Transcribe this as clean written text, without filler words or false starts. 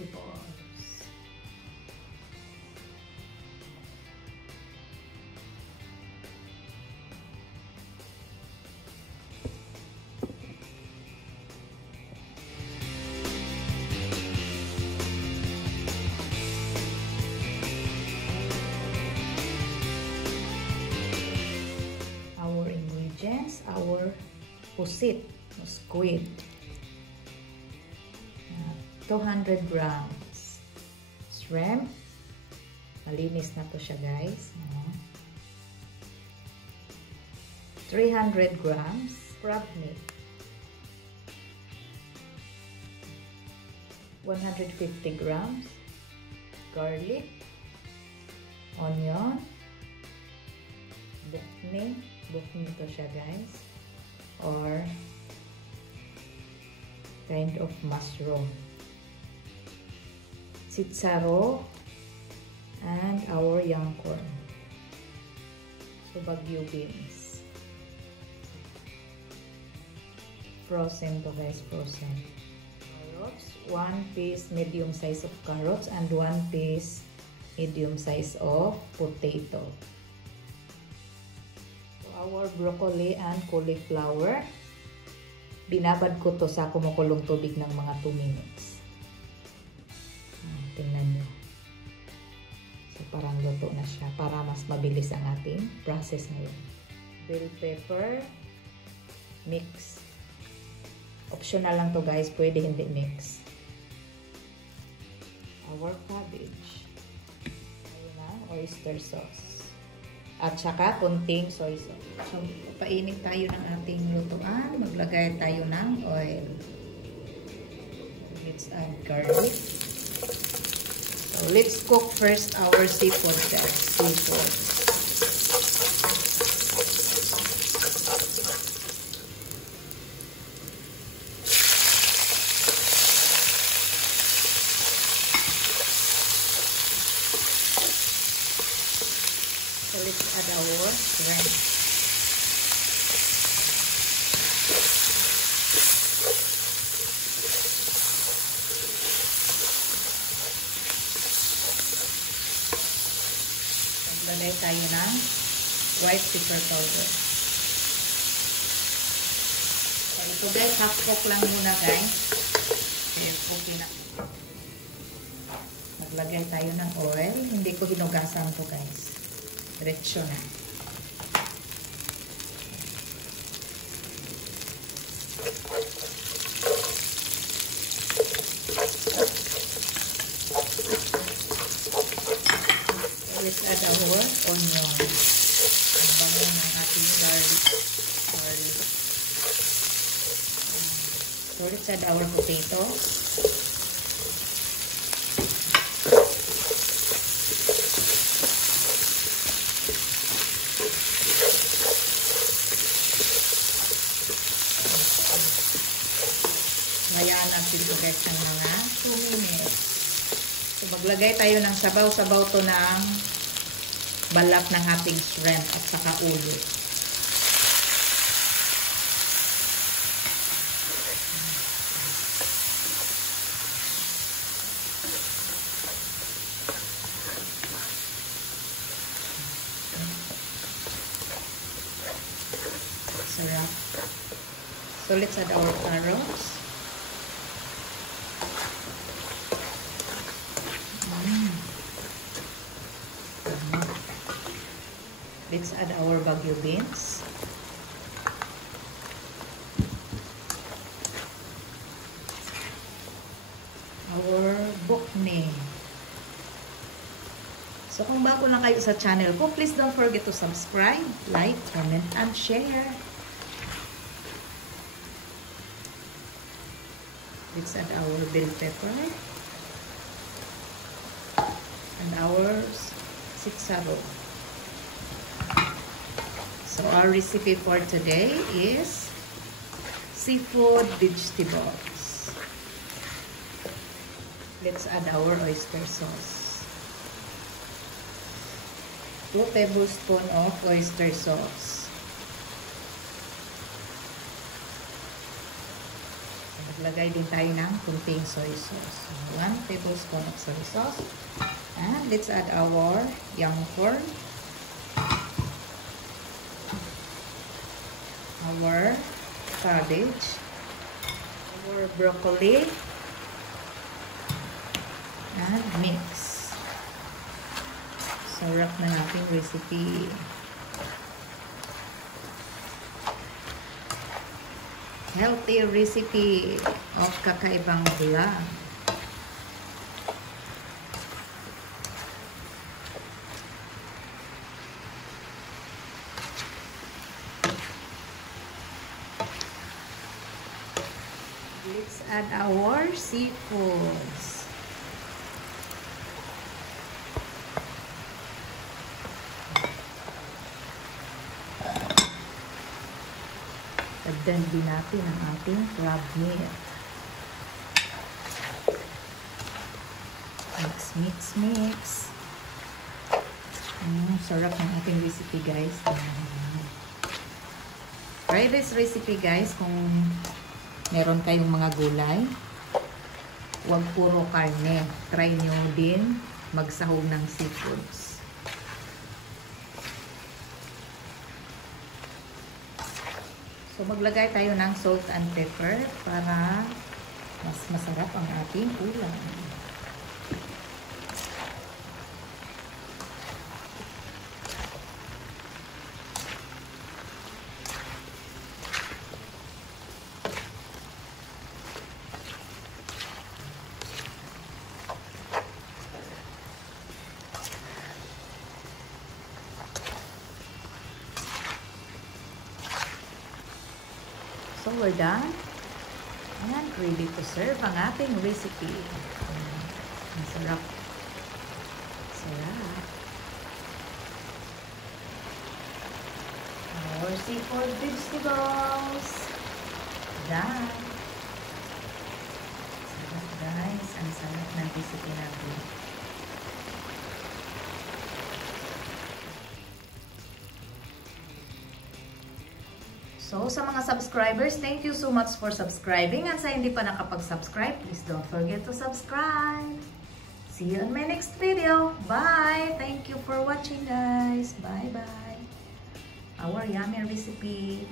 vegetables. Our ingredients, our pusit, squid. 200 grams shrimp. Malinis na to siya, guys. 300 grams crab meat. 150 grams garlic, onion, bukni to siya, guys, or kind of mushroom, sitsaro, and our young corn. So Baguio beans. Frozen to, guys, frozen. Carrots, 1 piece medium size of carrots and 1 piece medium size of potato. So our broccoli and cauliflower, binabad ko to sa kumukulong tubig ng mga 2 minutes. Tingnan nyo. So, parang luto na siya para mas mabilis ang ating process ngayon. Bell pepper, mix. Optional lang to, guys. Pwede hindi mix. Our cabbage. Ayun na, oyster sauce. At saka, kunting soy sauce. So, painit tayo ng ating lutuan. Maglagay tayo ng oil. Let's add garlic. So, let's cook first our seafood. So, let's add our shrimp. Maglagay tayo ng white pepper powder. So, ito, guys, half cook lang muna, guys. Okay na. Maglagay tayo ng oil. Hindi ko hinugasan to, guys. Diretso na. Let's add our onion. Ang bango ng ating garlic. So let's add our potato. Hayaan natin ito, guys, ng mga 2 minutes. So, maglagay tayo ng sabaw-sabaw to ng balat ng ating shrimp at saka ulo. Sarap. So, let's add our carrots. Let's add our Baguio beans. Our bukni. So kung bago lang kayo sa channel ko, please don't forget to subscribe, like, comment, and share. Let's add our bell pepper. And our sitsaro. So our recipe for today is seafood vegetables. Let's add our oyster sauce. 2 tablespoons of oyster sauce. Maglagay din tayo ng kunting soy sauce. So, 1 tablespoon of soy sauce. And let's add our young corn. Our cabbage. Our broccoli. And mix. Sarap na nating recipe. Healthy recipe of Kakaibang Vlog. Let's add our seafoods. Dagdagan din natin ang ating crab meat. Mix, mix, mix. Sarap ng ating recipe, guys. Try this recipe, guys, kung meron kayong mga gulay. Huwag puro karne. Try nyo din magsahog ng seafoods. So, maglagay tayo ng salt and pepper para mas masarap ang ating ulam. So, we're done. And ready to serve ang ating recipe. Ang sarap. Sarap. Our seafood vegetables. Done. Sarap, guys. Ang sarap ng recipe natin. So, sa mga subscribers, thank you so much for subscribing. At sa hindi pa nakapag-subscribe, please don't forget to subscribe. See you on my next video. Bye! Thank you for watching, guys. Bye-bye. Our yummy recipe.